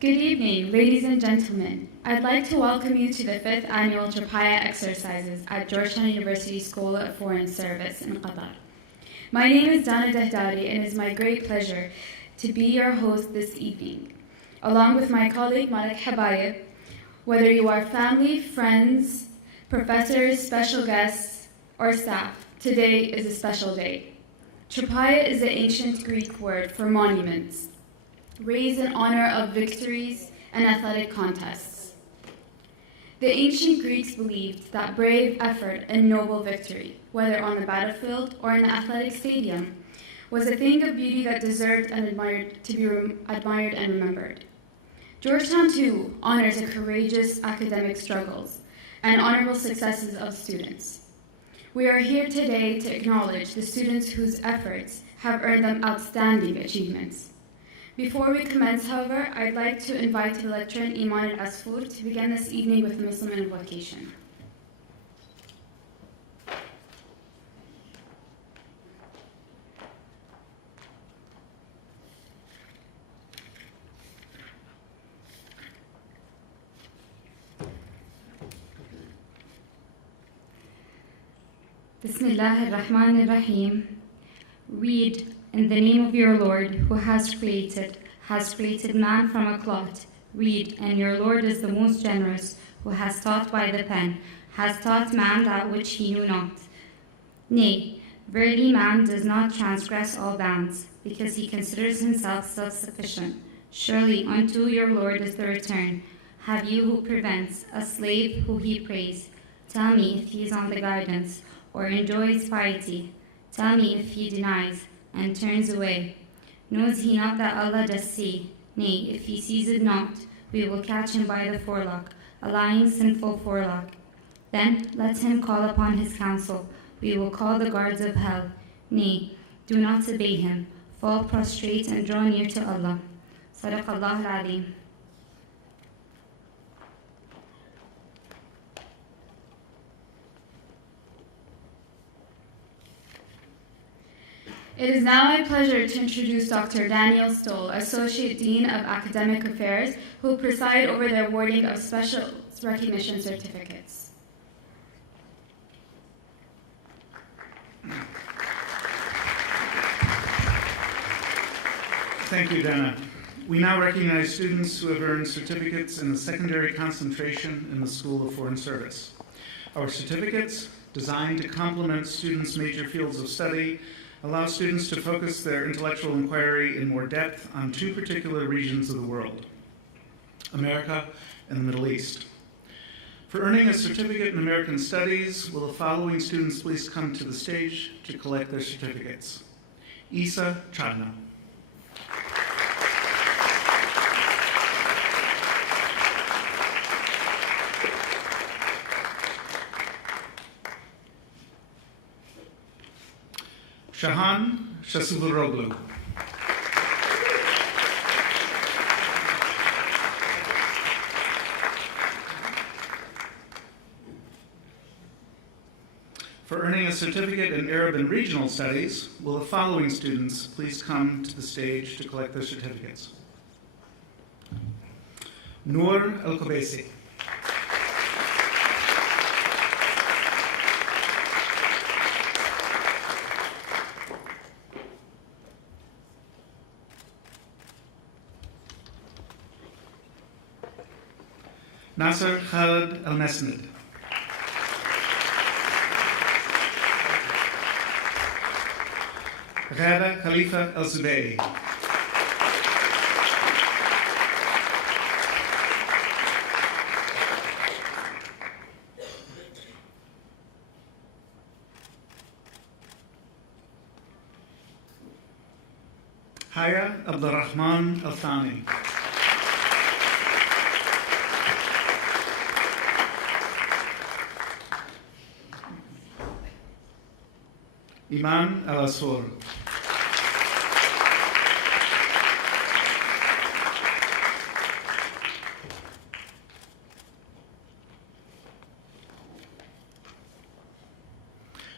Good evening, ladies and gentlemen. I'd like to welcome you to the 5th Annual Tropaia Exercises at Georgetown University School of Foreign Service in Qatar. My name is Dana Dahdari, and it is my great pleasure to be your host this evening, along with my colleague Malik Habayeb. Whether you are family, friends, professors, special guests, or staff, today is a special day. Tropaia is the ancient Greek word for monuments, raised in honor of victories and athletic contests. The ancient Greeks believed that brave effort and noble victory, whether on the battlefield or in the athletic stadium, was a thing of beauty that deserved and to be admired and remembered. Georgetown, too, honors the courageous academic struggles and honorable successes of students. We are here today to acknowledge the students whose efforts have earned them outstanding achievements. Before we commence, however, I'd like to invite the lecturer Iman al-Asfour to begin this evening with the Muslim invocation. Bismillah ar-Rahman ar-Rahim. Read in the name of your Lord, who has created man from a clot. Read, and your Lord is the most generous, who has taught by the pen, has taught man that which he knew not. Nay, verily man does not transgress all bounds, because he considers himself self-sufficient. Surely unto your Lord is the return. Have you who prevents, a slave who he prays? Tell me if he is on the guidance, or enjoys piety. Tell me if he denies and turns away. Knows he not that Allah does see? Nay, if he sees it not, we will catch him by the forelock, a lying sinful forelock. Then let him call upon his counsel. We will call the guards of hell. Nay, do not obey him. Fall prostrate and draw near to Allah. Sadaqallah al-Azim. It is now my pleasure to introduce Dr. Daniel Stoll, Associate Dean of Academic Affairs, who will preside over the awarding of special recognition certificates. Thank you, Dana. We now recognize students who have earned certificates in the secondary concentration in the School of Foreign Service. Our certificates, designed to complement students' major fields of study, allow students to focus their intellectual inquiry in more depth on two particular regions of the world, America and the Middle East. For earning a certificate in American Studies, will the following students please come to the stage to collect their certificates? Isa Chadna. Shahan Shasuvuroglu. For earning a certificate in Arab and Regional Studies, will the following students please come to the stage to collect their certificates? Noor Al-Qubaisi. Nasser Khaled Al-Mesnid. Ghada Khalifa Al-Zubairi. Haya Abdurrahman Al-Thani. Iman Al-Asfour.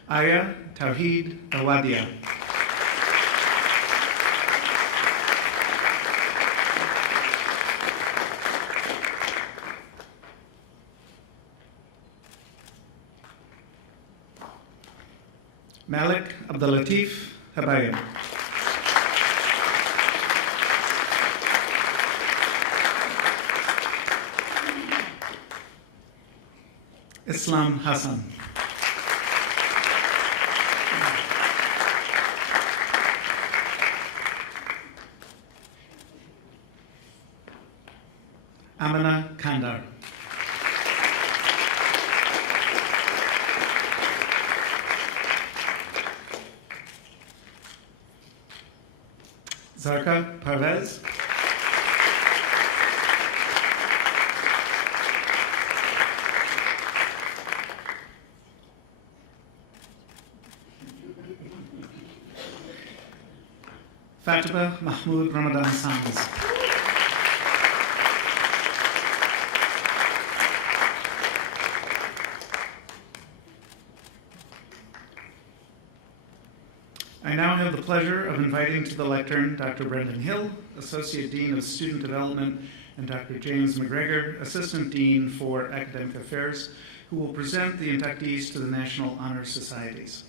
Aya Tawheed Awadia. Malik Abdulatif Habayeb. Islam Hassan. Amina Kandar. Zarka Parvez. Fatima Mahmoud Ramadan Sanz. I now have the pleasure of inviting to the lectern Dr. Brendan Hill, Associate Dean of Student Development, and Dr. James McGregor, Assistant Dean for Academic Affairs, who will present the inductees to the National Honor Societies.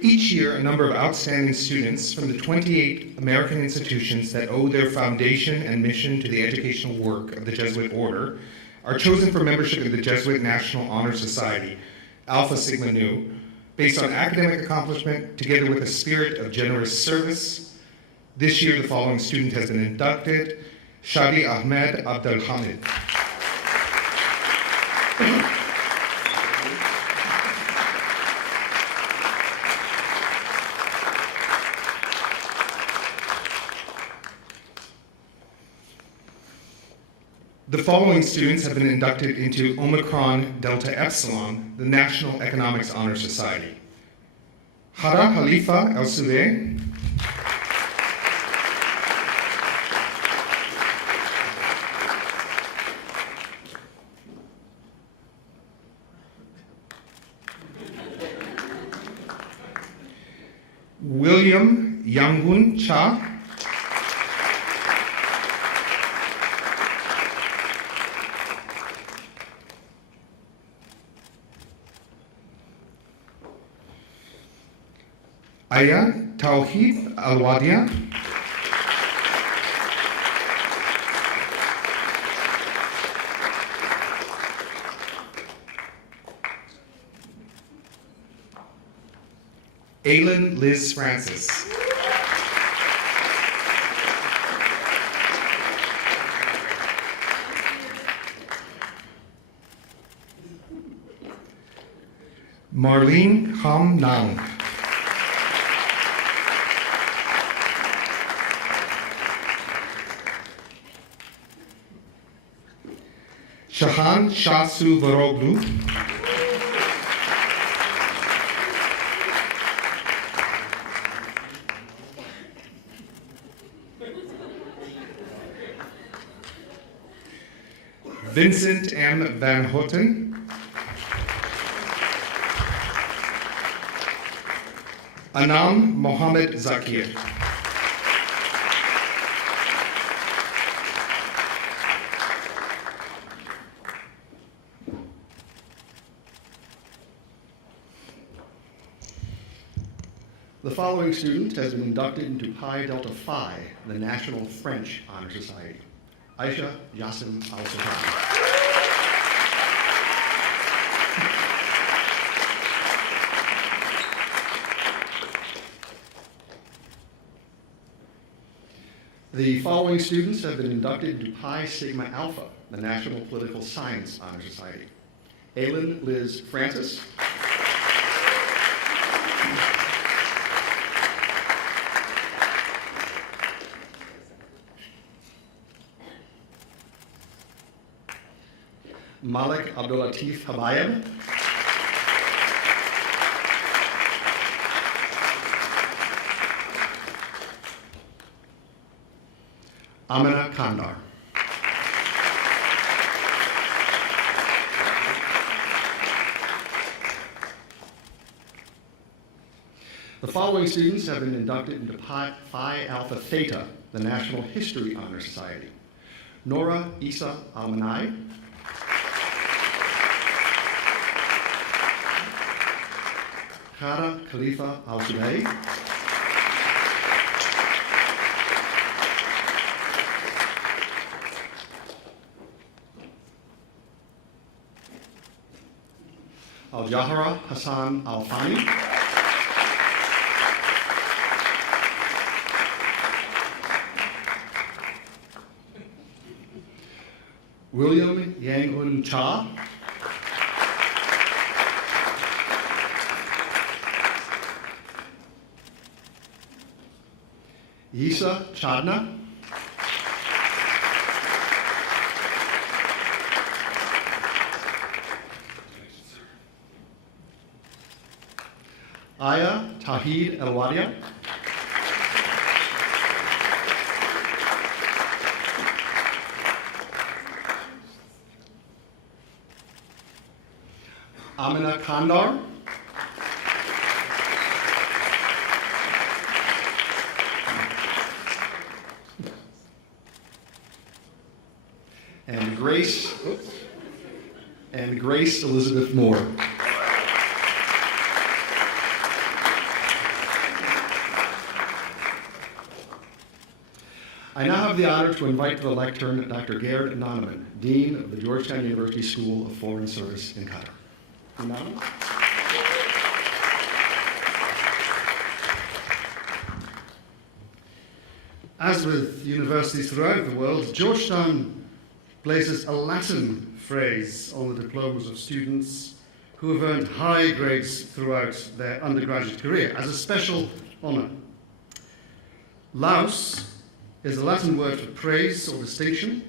Each year, a number of outstanding students from the 28 American institutions that owe their foundation and mission to the educational work of the Jesuit Order are chosen for membership in the Jesuit National Honor Society, Alpha Sigma Nu, based on academic accomplishment together with a spirit of generous service. This year, the following student has been inducted: Shadi Ahmed Abdelhamid. The following students have been inducted into Omicron Delta Epsilon, the National Economics Honor Society: Hara Khalifa El Soubey, William Yangun Cha, Aya Tawheed Al-Wadia, Aylin Liz Francis, Marlene Ham Nang, Shahan Shasu Varoglu, Vincent M. Van Houten, Anam Mohammed Zakir. The following student has been inducted into Pi Delta Phi, the National French Honor Society: Aisha Yassim Al-Sultan. The following students have been inducted into Pi Sigma Alpha, the National Political Science Honor Society: Aylin Liz Francis, Malik Abdulatif Habayeb, Amina Kandar. The following students have been inducted into Phi Alpha Theta, the National History Honor Society: Nora Isa Almanai, Khara Khalifa Al-Shubai, Al-Jahra Hassan Al-Fani, William Yang-un Cha, Yisa Chadna, Aya Tahid El-Wadia, Amina Kandar, and Grace Elizabeth Moore. I now have the honor to invite to the lectern Dr. Gerd Nonneman, Dean of the Georgetown University School of Foreign Service in Qatar. Nonneman? As with universities throughout the world, Georgetown places a Latin phrase on the diplomas of students who have earned high grades throughout their undergraduate career as a special honor. Laus is a Latin word for praise or distinction,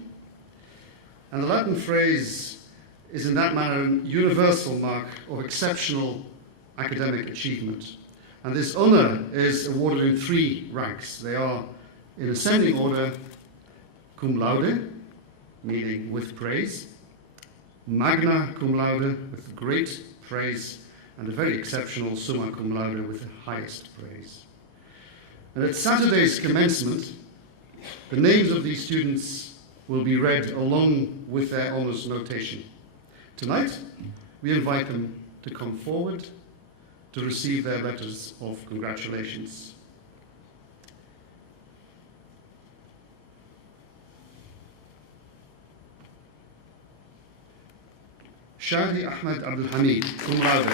and the Latin phrase is in that manner a universal mark of exceptional academic achievement. And this honor is awarded in 3 ranks. They are, in ascending order, cum laude, meaning with praise, magna cum laude, with great praise, and a very exceptional summa cum laude, with the highest praise. And at Saturday's commencement, the names of these students will be read along with their honors notation. Tonight, we invite them to come forward to receive their letters of congratulations. Shadi Ahmed Abdul Hamid, cum laude.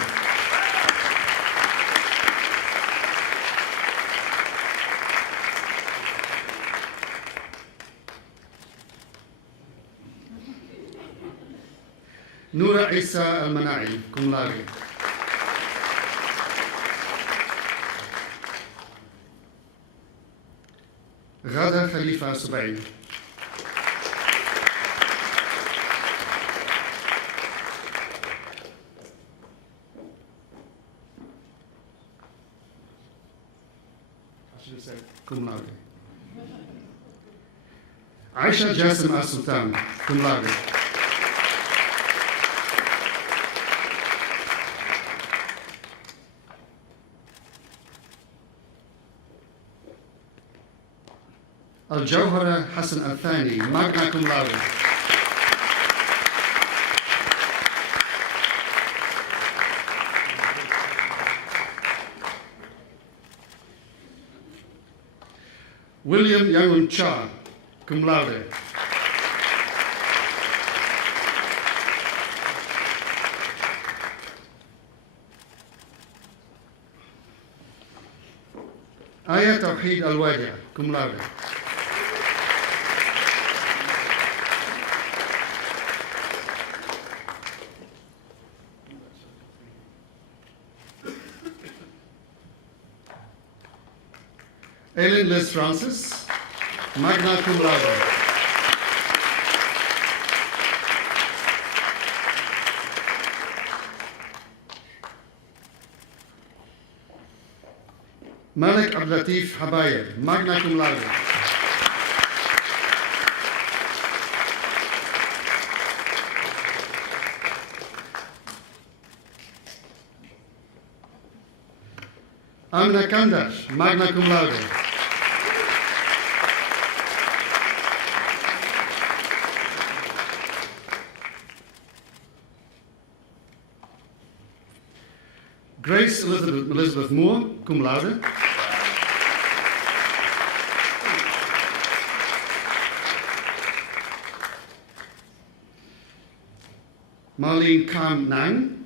Noura Isa Al-Manai, cum laude. Ghada Khalifa Subayn. Cum laude. Aisha Jassim Al-Sultan, cum laude. Al-Jawhara Hassan Al-Thani, magna cum laude. William Yang-un Cha, cum laude. Aya Tawheed Al-Wadia, cum laude. Ellen Liz Francis, magna cum laude. Malik Abdulatif Habayeb, magna cum laude. Amna Kandar, magna cum laude. Grace Elizabeth Moore, cum laude. Marlene Kam Nang,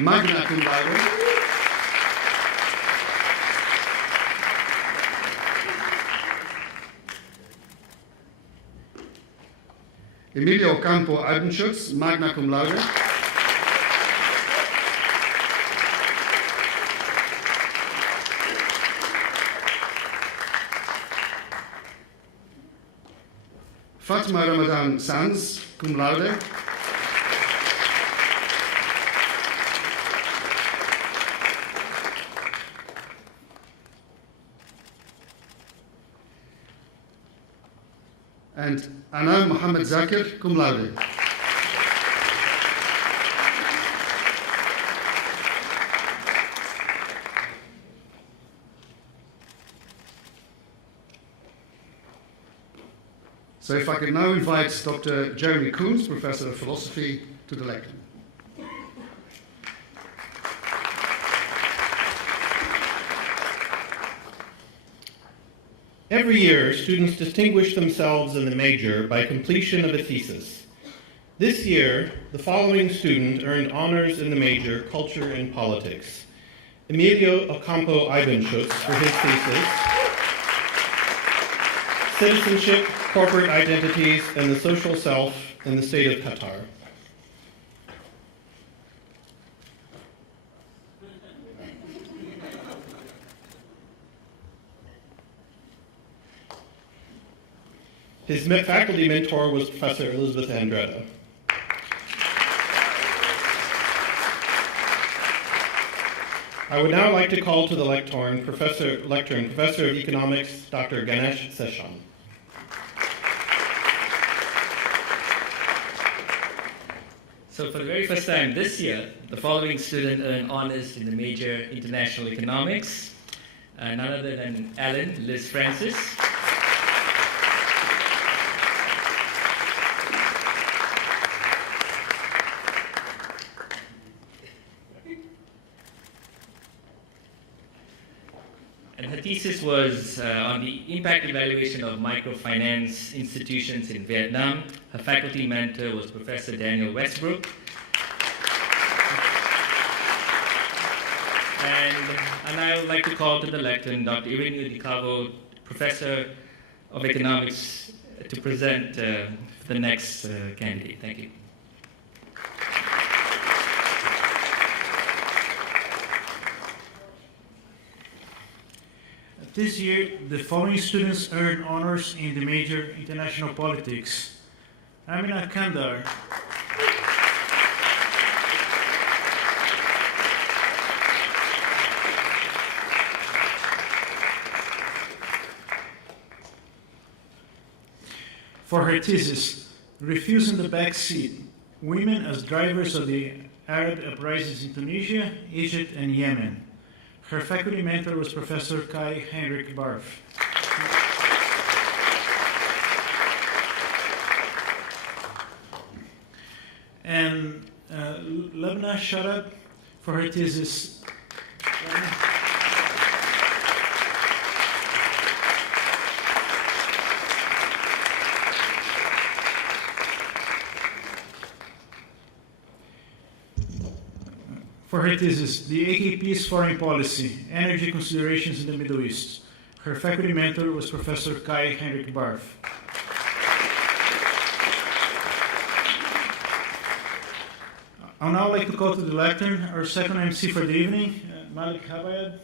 magna cum laude. Emilio Campo Albenschutz, magna cum laude. Fatma Ramadan Sanz, cum laude. And Anna Muhammad Zakir, cum laude. So if I could now invite Dr. Jeremy Koons, Professor of Philosophy, to the lectern. Every year, students distinguish themselves in the major by completion of a thesis. This year, the following student earned honors in the major, Culture and Politics. Emilio Ocampo Ibenschutz for his thesis, Citizenship, Corporate Identities, and the Social Self in the State of Qatar. His faculty mentor was Professor Elizabeth Andretta. I would now like to call to the lectern Professor of Economics, Dr. Ganesh Sesham. So for the very first time this year, the following student earned honors in the major International Economics, none other than Ellen Liz Francis. And her thesis was on the impact evaluation of microfinance institutions in Vietnam. Her faculty mentor was Professor Daniel Westbrook. And I would like to call to the lectern Dr. Irineo Di Cavo, Professor of Economics, to present the next candidate. Thank you. This year, the following students earned honors in the major International Politics. Amina Kandar, for her thesis, Refusing the Back Seat, Women as Drivers of the Arab Uprisings in Tunisia, Egypt, and Yemen. Her faculty mentor was Professor Kai Heinrich Barf. And Lebna Sharab for her thesis. For her thesis, the AKP's Foreign Policy, Energy Considerations in the Middle East. Her faculty mentor was Professor Kai Heinrich Barf. I'll now like to call to the lectern our second MC for the evening, Malik Habayad.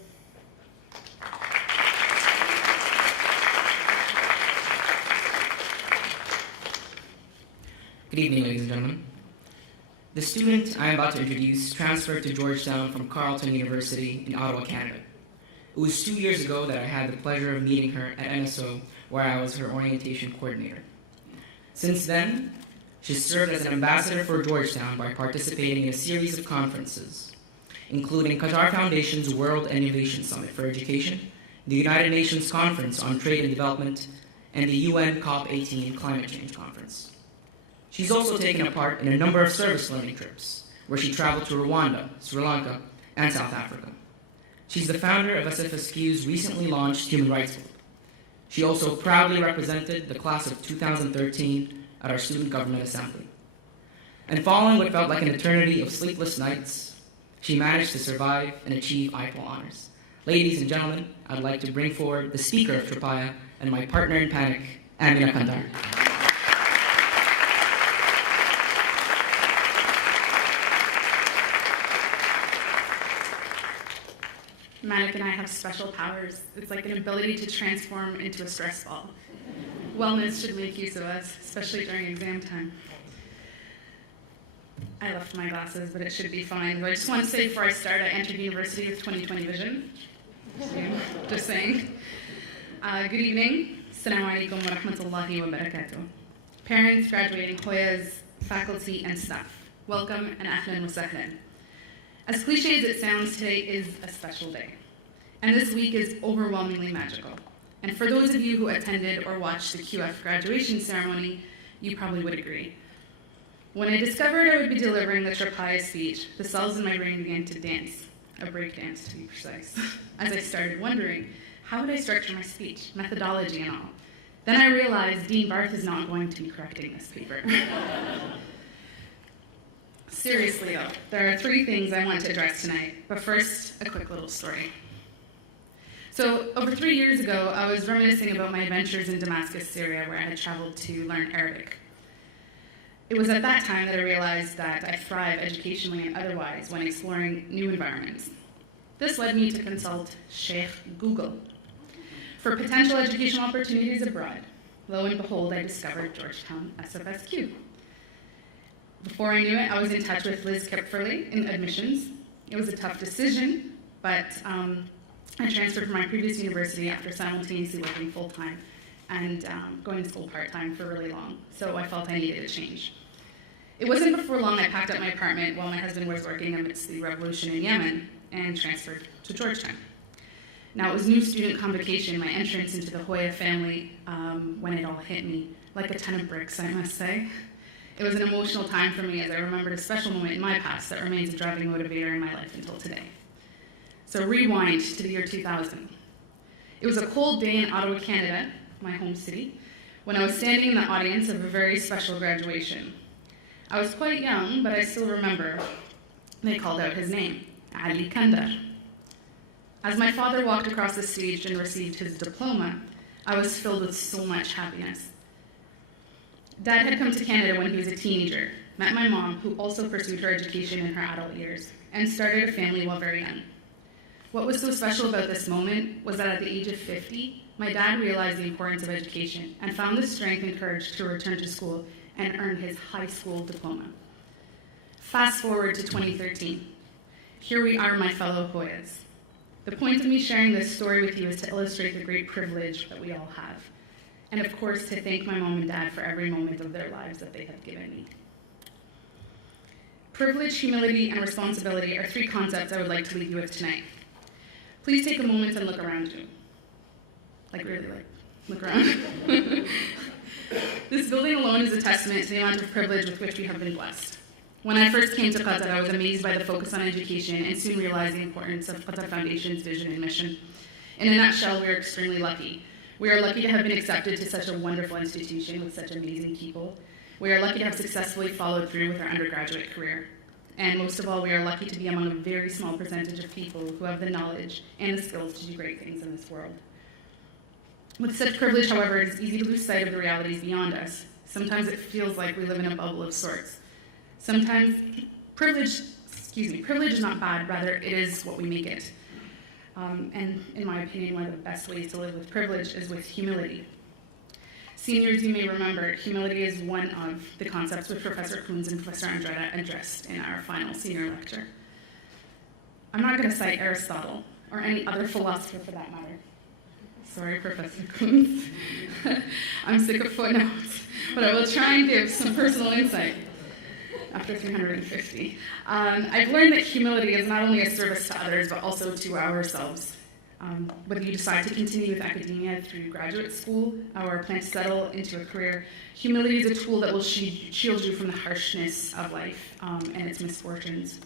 Good evening, ladies and gentlemen. The student I am about to introduce transferred to Georgetown from Carleton University in Ottawa, Canada. It was 2 years ago that I had the pleasure of meeting her at NSO, where I was her orientation coordinator. Since then, she served as an ambassador for Georgetown by participating in a series of conferences, including Qatar Foundation's World Innovation Summit for Education, the United Nations Conference on Trade and Development, and the UN COP18 Climate Change Conference. She's also taken a part in a number of service learning trips, where she traveled to Rwanda, Sri Lanka, and South Africa. She's the founder of SFSQ's recently launched Human Rights Group. She also proudly represented the class of 2013 at our Student Government Assembly. And following what felt like an eternity of sleepless nights, she managed to survive and achieve IPOL honors. Ladies and gentlemen, I'd like to bring forward the Speaker of Tropaia and my partner in panic, Amina Qatar. Manik and I have special powers. It's like an ability to transform into a stress ball. Wellness should make use of us, especially during exam time. I left my glasses, but it should be fine. But I just want to say before I start, I entered university with 20/20 vision. Just saying. Good evening. Assalamu alaikum wa rahmatullahi wa barakatuh. Parents, graduating Hoyas, faculty, and staff, welcome and ahlan wa sahlan. As cliche as it sounds, today is a special day. And this week is overwhelmingly magical. And for those of you who attended or watched the QF graduation ceremony, you probably would agree. When I discovered I would be delivering the Tropaia speech, the cells in my brain began to dance, a break dance to be precise, as I started wondering, how would I structure my speech, methodology and all? Then I realized Dean Barth is not going to be correcting this paper. Seriously though, there are 3 things I want to address tonight, but first, a quick little story. So, over 3 years ago, I was reminiscing about my adventures in Damascus, Syria, where I had traveled to learn Arabic. It was at that time that I realized that I thrive educationally and otherwise when exploring new environments. This led me to consult Sheikh Google for potential educational opportunities abroad. Lo and behold, I discovered Georgetown SFSQ. Before I knew it, I was in touch with Liz Kipferley in admissions. It was a tough decision, but I transferred from my previous university after simultaneously working full-time and going to school part-time for really long, so I felt I needed a change. It wasn't before long I packed up my apartment while my husband was working amidst the revolution in Yemen and transferred to Georgetown. Now, it was new student convocation, my entrance into the Hoya family, when it all hit me, like a ton of bricks, I must say. It was an emotional time for me as I remembered a special moment in my past that remains a driving motivator in my life until today. So rewind to the year 2000. It was a cold day in Ottawa, Canada, my home city, when I was standing in the audience of a very special graduation. I was quite young, but I still remember they called out his name, Ali Kandar. As my father walked across the stage and received his diploma, I was filled with so much happiness. Dad had come to Canada when he was a teenager, met my mom, who also pursued her education in her adult years, and started a family while very young. What was so special about this moment was that at the age of 50, my dad realized the importance of education and found the strength and courage to return to school and earn his high school diploma. Fast forward to 2013. Here we are, my fellow Hoyas. The point of me sharing this story with you is to illustrate the great privilege that we all have, and of course to thank my mom and dad for every moment of their lives that they have given me. Privilege, humility, and responsibility are 3 concepts I would like to leave you with tonight. Please take a moment and look around you. Look around. This building alone is a testament to the amount of privilege with which we have been blessed. When I first came to Qatar, I was amazed by the focus on education and soon realized the importance of Qatar Foundation's vision and mission. In a nutshell, we are extremely lucky. We are lucky to have been accepted to such a wonderful institution with such amazing people. We are lucky to have successfully followed through with our undergraduate career. And most of all, we are lucky to be among a very small percentage of people who have the knowledge and the skills to do great things in this world. With such privilege, however, it is easy to lose sight of the realities beyond us. Sometimes it feels like we live in a bubble of sorts. Sometimes privilege is not bad, rather it is what we make it. And in my opinion, one of the best ways to live with privilege is with humility. Seniors, you may remember, humility is one of the concepts which Professor Koons and Professor Andrada addressed in our final senior lecture. I'm not going to cite Aristotle, or any other philosopher for that matter. Sorry, Professor Koons. I'm sick of footnotes, but I will try and give some personal insight after 350. I've learned that humility is not only a service to others, but also to ourselves. Whether you decide to continue with academia through graduate school or plan to settle into a career, humility is a tool that will shield you from the harshness of life and its misfortunes.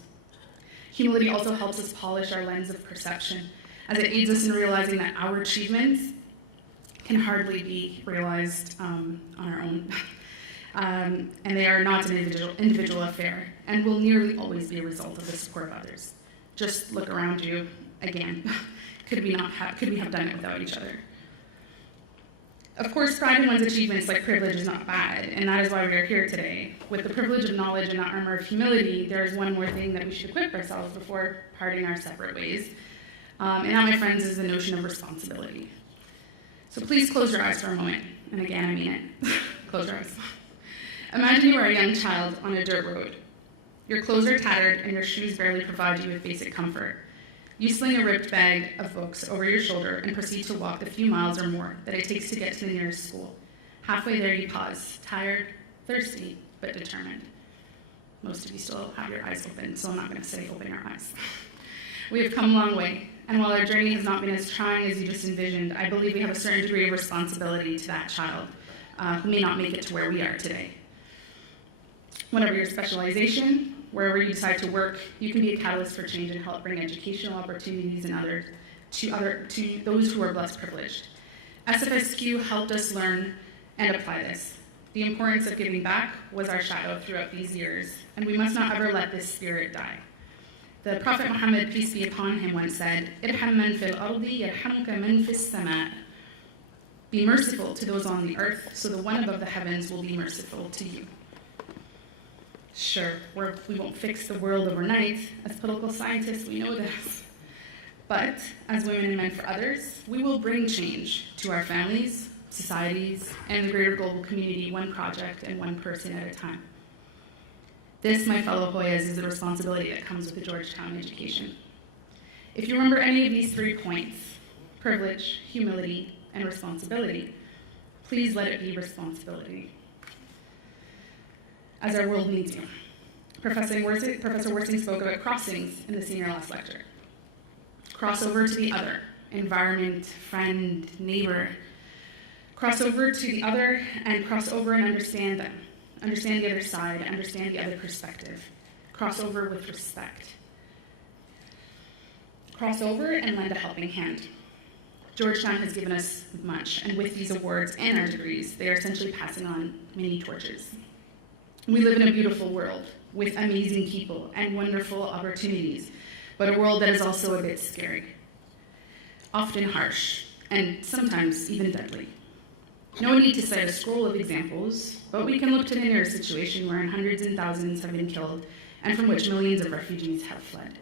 Humility also helps us polish our lens of perception, as it aids us in realizing that our achievements can hardly be realized on our own. And they are not an individual affair, and will nearly always be a result of the support of others. Just look around you again. Could we have done it without each other? Of course, pride in one's achievements, like privilege, is not bad, and that is why we are here today. With the privilege of knowledge and the armor of humility, there is one more thing that we should equip ourselves before parting our separate ways. And that, my friends, is the notion of responsibility. So please close your eyes for a moment. And again, I mean it. Close your eyes. Imagine you are a young child on a dirt road. Your clothes are tattered and your shoes barely provide you with basic comfort. You sling a ripped bag of books over your shoulder and proceed to walk the few miles or more that it takes to get to the nearest school. Halfway there you pause, tired, thirsty, but determined. Most of you still have your eyes open, so I'm not going to say open your eyes. We have come a long way, and while our journey has not been as trying as you just envisioned, I believe we have a certain degree of responsibility to that child who may not make it to where we are today. Whatever your specialization, wherever you decide to work, you can be a catalyst for change and help bring educational opportunities and others to those who are less privileged. SFSQ helped us learn and apply this. The importance of giving back was our shadow throughout these years, and we must not ever let this spirit die. The Prophet Muhammad, peace be upon him, once said, "Irham man fil ardi yarhamuka man fis sama." Be merciful to those on the earth, so the one above the heavens will be merciful to you. Sure, we won't fix the world overnight. As political scientists, we know this. But as women and men for others, we will bring change to our families, societies, and the greater global community, one project and one person at a time. This, my fellow Hoyas, is the responsibility that comes with the Georgetown education. If you remember any of these 3 points, privilege, humility, and responsibility, please let it be responsibility, as our world needs you. Professor Worsing spoke about crossings in the senior last lecture. Cross over to the other, environment, friend, neighbor. Cross over to the other and cross over and understand them. Understand the other side, understand the other perspective. Cross over with respect. Cross over and lend a helping hand. Georgetown has given us much, and with these awards and our degrees, they are essentially passing on many torches. We live in a beautiful world with amazing people and wonderful opportunities, but a world that is also a bit scary, often harsh, and sometimes even deadly. No need to cite a scroll of examples, but we can look to the nearest situation wherein hundreds and thousands have been killed and from which millions of refugees have fled,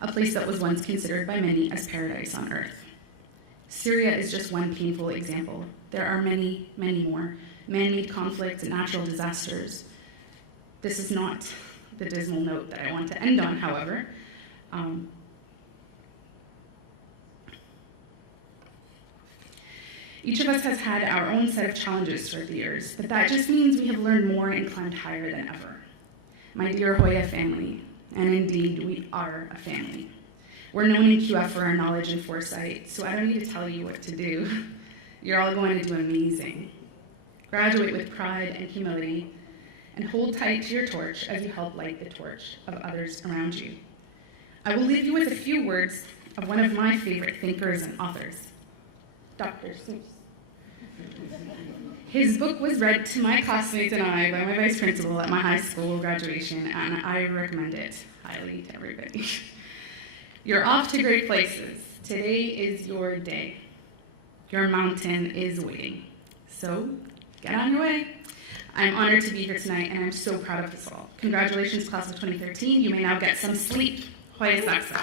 a place that was once considered by many as paradise on earth. Syria is just one painful example. There are many, many more man-made conflicts and natural disasters. This is not the dismal note that I want to end on, however. Each of us has had our own set of challenges throughout the years, but that just means we have learned more and climbed higher than ever. My dear Hoya family, and indeed we are a family. We're known in QF for our knowledge and foresight, so I don't need to tell you what to do. You're all going to do amazing. Graduate with pride and humility, and hold tight to your torch as you help light the torch of others around you. I will leave you with a few words of one of my favorite thinkers and authors, Dr. Seuss. His book was read to my classmates and I by my vice principal at my high school graduation, and I recommend it highly to everybody. You're off to great places. Today is your day. Your mountain is waiting. So, get on your way. I'm honored to be here tonight, and I'm so proud of us all. Congratulations, class of 2013. You may now get some sleep. Hoya Saksa.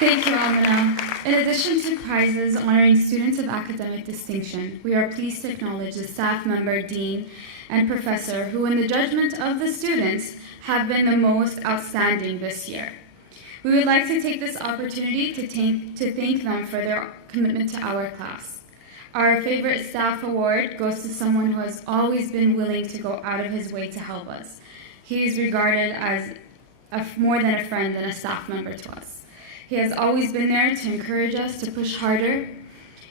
Thank you, Amina. In addition to prizes honoring students of academic distinction, we are pleased to acknowledge the staff member, dean, and professor who, in the judgment of the students, have been the most outstanding this year. We would like to take this opportunity to thank them for their commitment to our class. Our favorite staff award goes to someone who has always been willing to go out of his way to help us. He is regarded as more than a friend and a staff member to us. He has always been there to encourage us to push harder.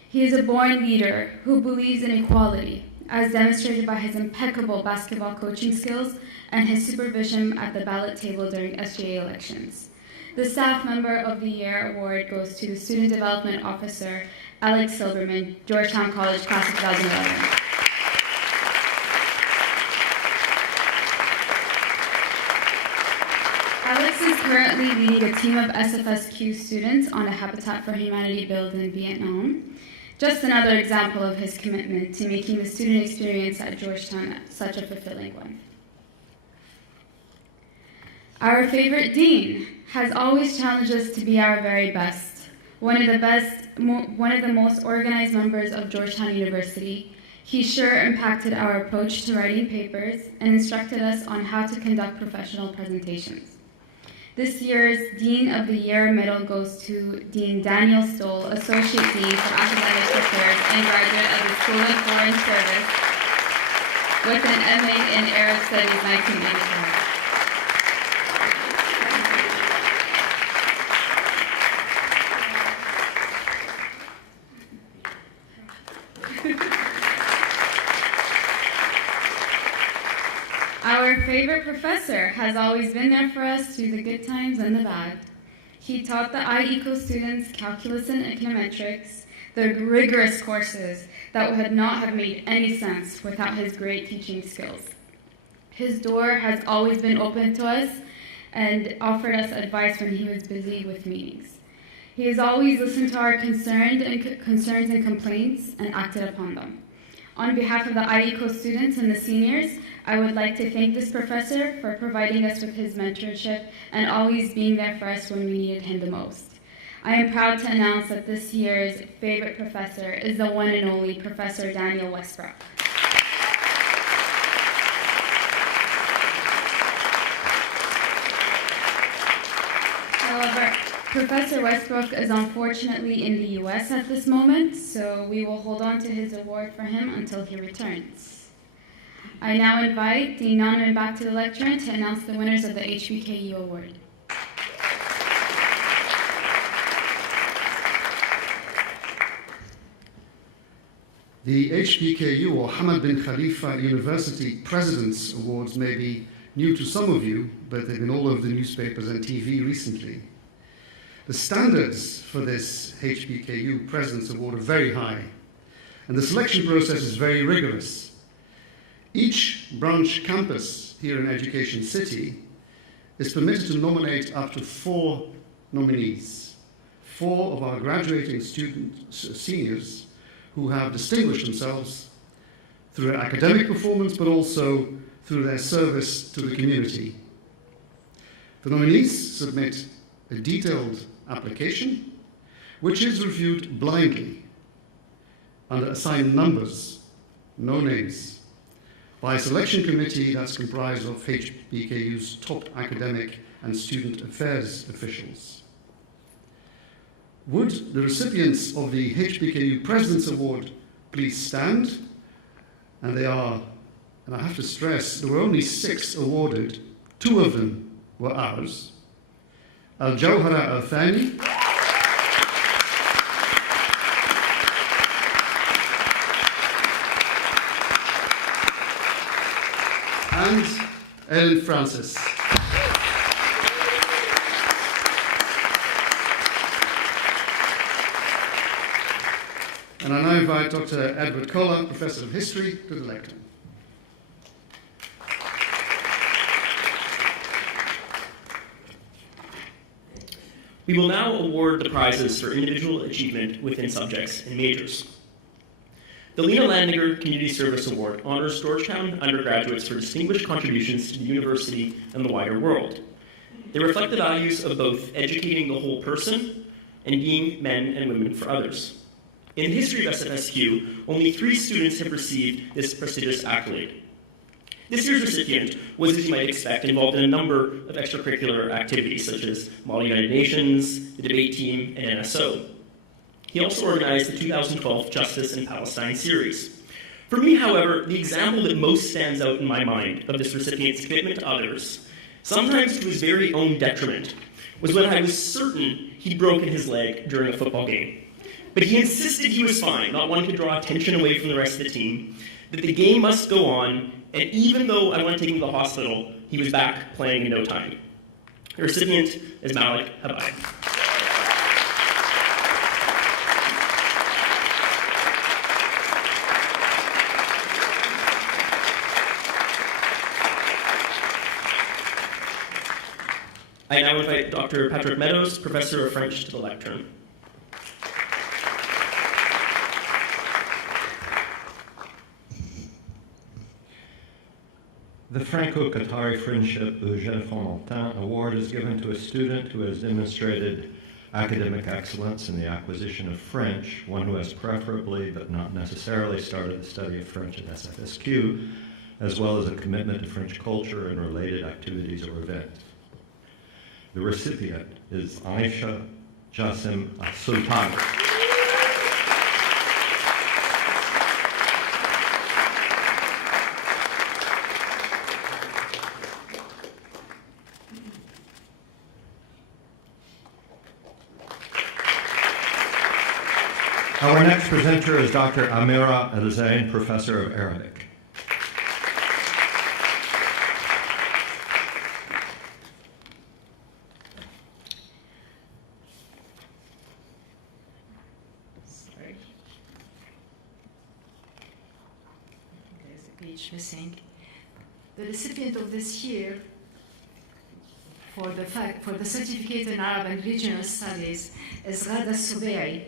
He is a born leader who believes in equality, as demonstrated by his impeccable basketball coaching skills and his supervision at the ballot table during SGA elections. The Staff Member of the Year award goes to Student Development Officer Alex Silberman, Georgetown College, Class of 2011. Alex is currently leading a team of SFSQ students on a Habitat for Humanity build in Vietnam. Just another example of his commitment to making the student experience at Georgetown such a fulfilling one. Our favorite dean has always challenged us to be our very best. One of the most organized members of Georgetown University, he sure impacted our approach to writing papers and instructed us on how to conduct professional presentations. This year's Dean of the Year medal goes to Dean Daniel Stoll, Associate Dean for Academic Affairs and graduate of the School of Foreign Service with an MA in Arab Studies 1985. Our favorite professor has always been there for us through the good times and the bad. He taught the IECO students calculus and econometrics, the rigorous courses that would not have made any sense without his great teaching skills. His door has always been open to us and offered us advice when he was busy with meetings. He has always listened to our concerns and complaints and acted upon them. On behalf of the IECO students and the seniors, I would like to thank this professor for providing us with his mentorship and always being there for us when we needed him the most. I am proud to announce that this year's favorite professor is the one and only Professor Daniel Westbrook. However, Professor Westbrook is unfortunately in the US at this moment, so we will hold on to his award for him until he returns. I now invite Dean Nonman back to the lectern to announce the winners of the HBKU Award. The HBKU, or Hamad bin Khalifa University President's Awards, may be new to some of you, but they've been all over the newspapers and TV recently. The standards for this HBKU President's Award are very high, and the selection process is very rigorous. Each branch campus here in Education City is permitted to nominate up to 4 nominees, 4 of our graduating seniors who have distinguished themselves through their academic performance, but also through their service to the community. The nominees submit a detailed application, which is reviewed blindly under assigned numbers, no names, by a selection committee that's comprised of HBKU's top academic and student affairs officials. Would the recipients of the HBKU President's Award please stand? And they are, and I have to stress, there were only 6 awarded. 2 of them were ours. Al-Jawhara Al-Thani and Ellen Francis. And I now invite Dr. Edward Koller, Professor of History, to the lectern. We will now award the prizes for individual achievement within subjects and majors. The Lena Landiger Community Service Award honors Georgetown undergraduates for distinguished contributions to the university and the wider world. They reflect the values of both educating the whole person and being men and women for others. In the history of SFSQ, only 3 students have received this prestigious accolade. This year's recipient was, as you might expect, involved in a number of extracurricular activities, such as Model United Nations, the debate team, and NSO. He also organized the 2012 Justice in Palestine series. For me, however, the example that most stands out in my mind of this recipient's commitment to others, sometimes to his very own detriment, was when I was certain he'd broken his leg during a football game. But he insisted he was fine, not wanting to draw attention away from the rest of the team, that the game must go on, and even though I wanted to take him to the hospital, he was back playing in no time. The recipient is Malik Habai. I now invite Dr. Patrick Meadows, Professor of French, to the lectern. The Franco-Qatari Friendship Eugène Fromentin Award is given to a student who has demonstrated academic excellence in the acquisition of French, one who has preferably but not necessarily started the study of French at SFSQ, as well as a commitment to French culture and related activities or events. The recipient is Aisha Jassim Sultan. Our next presenter is Dr. Amira El-Zain, Professor of Arabic. Missing. The recipient of this year for the certificate in Arab and Regional Studies is Ghada Subei.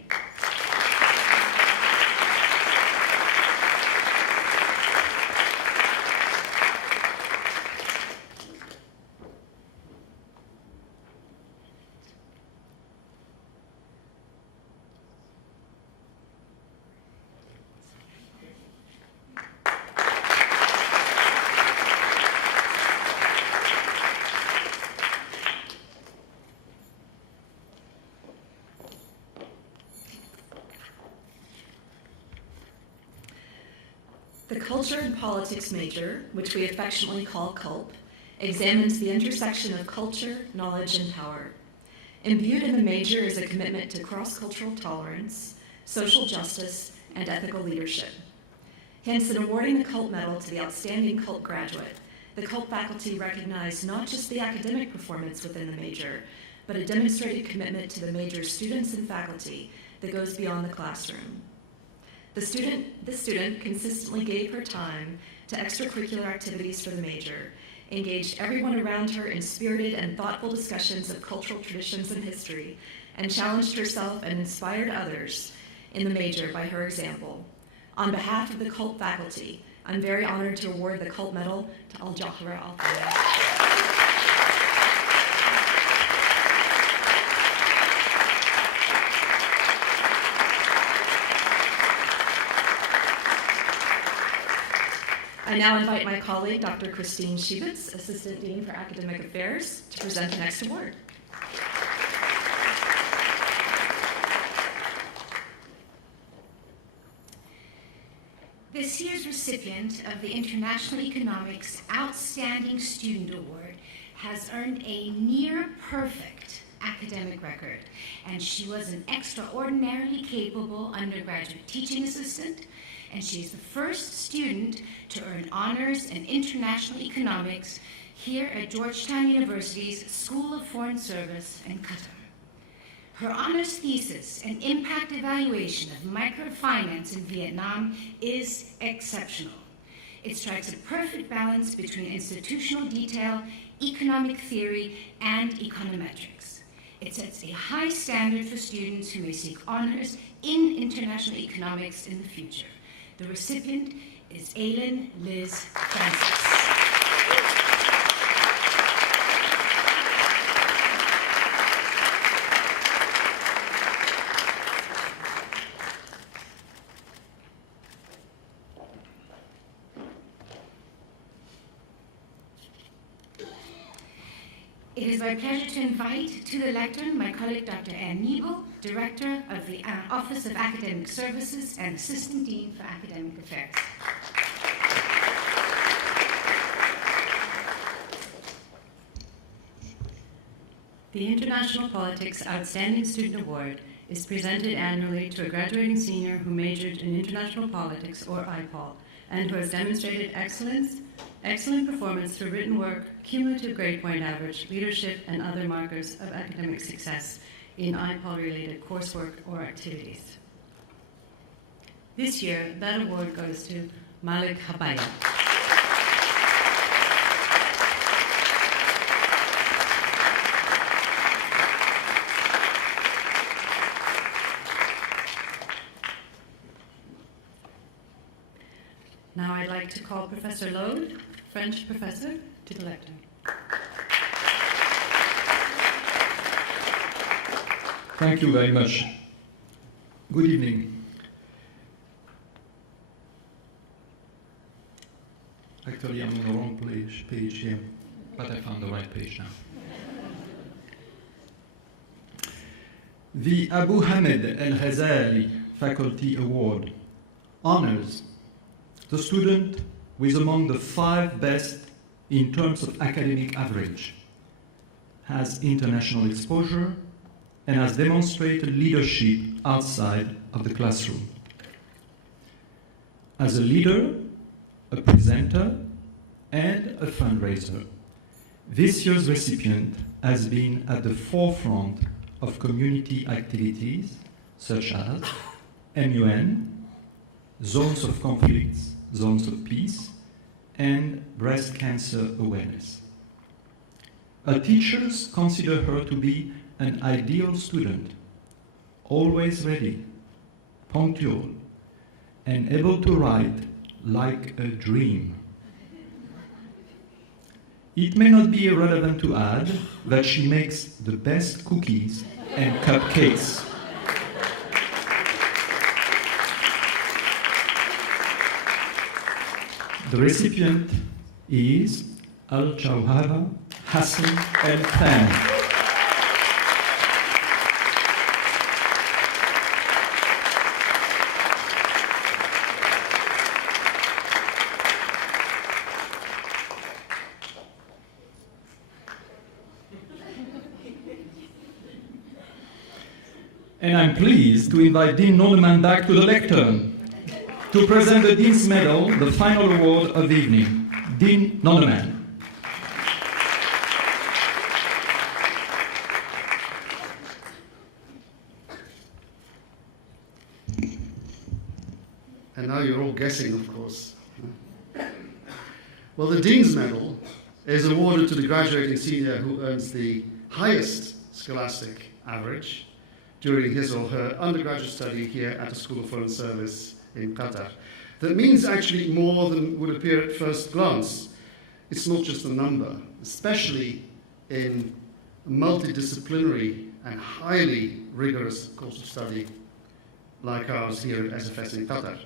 The Culture and Politics major, which we affectionately call CULP, examines the intersection of culture, knowledge, and power. Imbued in the major is a commitment to cross-cultural tolerance, social justice, and ethical leadership. Hence, in awarding the CULP Medal to the outstanding CULP graduate, the CULP faculty recognize not just the academic performance within the major, but a demonstrated commitment to the major's students and faculty that goes beyond the classroom. This student consistently gave her time to extracurricular activities for the major, engaged everyone around her in spirited and thoughtful discussions of cultural traditions and history, and challenged herself and inspired others in the major by her example. On behalf of the CULP faculty, I'm very honored to award the CULP Medal to Al-Jahra Al-Fayed. I now invite my colleague, Dr. Christine Shibitz, Assistant Dean for Academic Affairs, to present the next award. This year's recipient of the International Economics Outstanding Student Award has earned a near-perfect academic record, and she was an extraordinarily capable undergraduate teaching assistant, and she's the first student to earn honors in international economics here at Georgetown University's School of Foreign Service in Qatar. Her honors thesis and impact evaluation of microfinance in Vietnam is exceptional. It strikes a perfect balance between institutional detail, economic theory, and econometrics. It sets a high standard for students who may seek honors in international economics in the future. The recipient is Aylin Liz Francis. It is my pleasure to invite to the lectern my colleague Dr. Ann Niebel, Director of the Office of Academic Services and Assistant Dean for Academic Affairs. The International Politics Outstanding Student Award is presented annually to a graduating senior who majored in international politics, or IPOL, and who has demonstrated excellent performance through written work, cumulative grade point average, leadership, and other markers of academic success in IPOL-related coursework or activities. This year, that award goes to Malik Habaya. Now I'd like to call Professor Lode, French professor, to the lectern. Thank you very much. Good evening. Actually, I'm on the wrong page here, but I found the right page now. The Abu Hamid Al-Ghazali Faculty Award honors the student with among the 5 best in terms of academic average, has international exposure, and has demonstrated leadership outside of the classroom. As a leader, a presenter, and a fundraiser, this year's recipient has been at the forefront of community activities such as MUN, zones of conflicts, zones of peace, and breast cancer awareness. Her teachers consider her to be an ideal student, always ready, punctual, and able to write like a dream. It may not be irrelevant to add that she makes the best cookies and cupcakes. The recipient is Al-Jawhara Hassan El-Khan. And I'm pleased to invite Dean Nordeman back to the lectern to present the Dean's Medal, the final award of the evening. Dean Nordeman. And now you're all guessing, of course. Well, the Dean's Medal is awarded to the graduating senior who earns the highest scholastic average during his or her undergraduate study here at the School of Foreign Service in Qatar. That means actually more than would appear at first glance. It's not just a number, especially in a multidisciplinary and highly rigorous course of study like ours here at SFS in Qatar.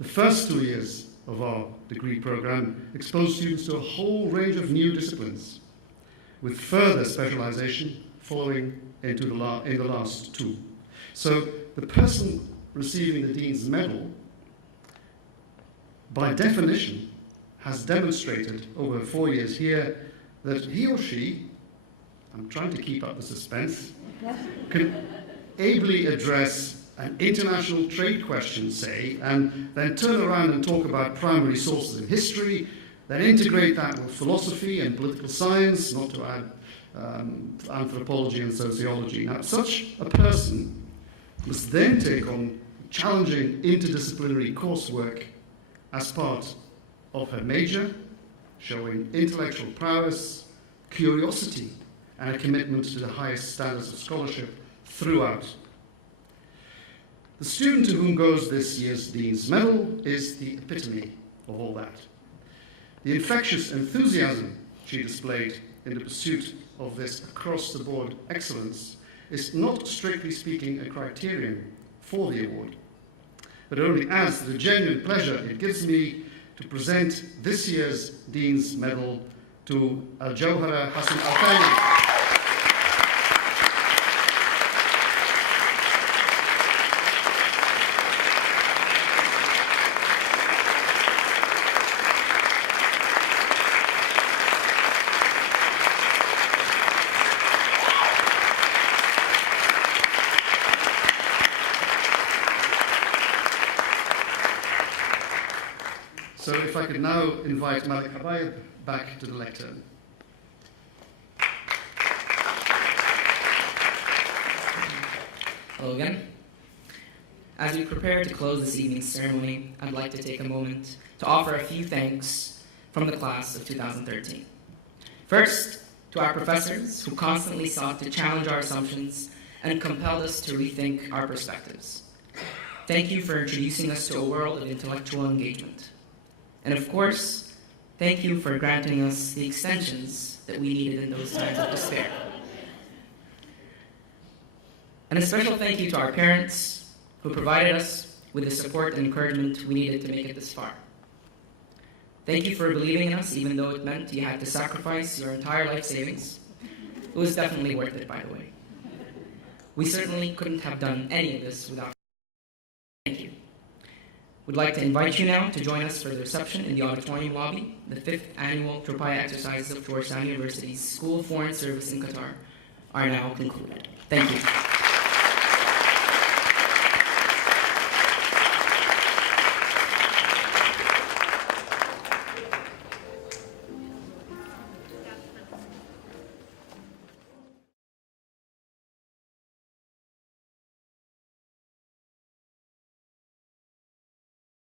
The first 2 years of our degree program expose students to a whole range of new disciplines, with further specialization following in the last 2. So the person receiving the Dean's Medal, by definition, has demonstrated over 4 years here that he or she, I'm trying to keep up the suspense, can ably address an international trade question, say, and then turn around and talk about primary sources in history, then integrate that with philosophy and political science, not to add anthropology and sociology. Now, such a person must then take on challenging interdisciplinary coursework as part of her major, showing intellectual prowess, curiosity, and a commitment to the highest standards of scholarship throughout. The student to whom goes this year's Dean's Medal is the epitome of all that. The infectious enthusiasm she displayed in the pursuit of this across-the-board excellence is not, strictly speaking, a criterion for the award, but only adds to the genuine pleasure it gives me to present this year's Dean's Medal to Al-Jawhara Hassan Al-Thani. if I could now invite Malik Habaib back to the lectern. Hello again. As we prepare to close this evening's ceremony, I'd like to take a moment to offer a few thanks from the class of 2013. First, to our professors who constantly sought to challenge our assumptions and compelled us to rethink our perspectives. Thank you for introducing us to a world of intellectual engagement. And of course, thank you for granting us the extensions that we needed in those times of despair. And a special thank you to our parents who provided us with the support and encouragement we needed to make it this far. Thank you for believing in us, even though it meant you had to sacrifice your entire life savings. It was definitely worth it, by the way. We certainly couldn't have done any of this without you. Thank you. We'd like to invite you now to join us for the reception in the auditorium lobby. The 5th annual Tropaia exercises of Georgetown University's School of Foreign Service in Qatar are now concluded. Thank you.